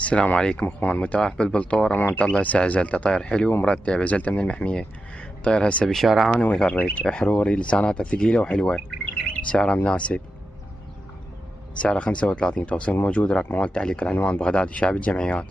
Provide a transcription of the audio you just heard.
السلام عليكم اخوان. متاح بالبلطور امانة الله هسه عزلته طير حلو ومرتب. عزلته من المحمية. طير هسه بشارع انا ويغرد حروري لساناته ثقيلة وحلوة. سعره مناسب. سعره 35. توصيل موجود. رقم مال تعليق العنوان بغداد شعب الجمعيات.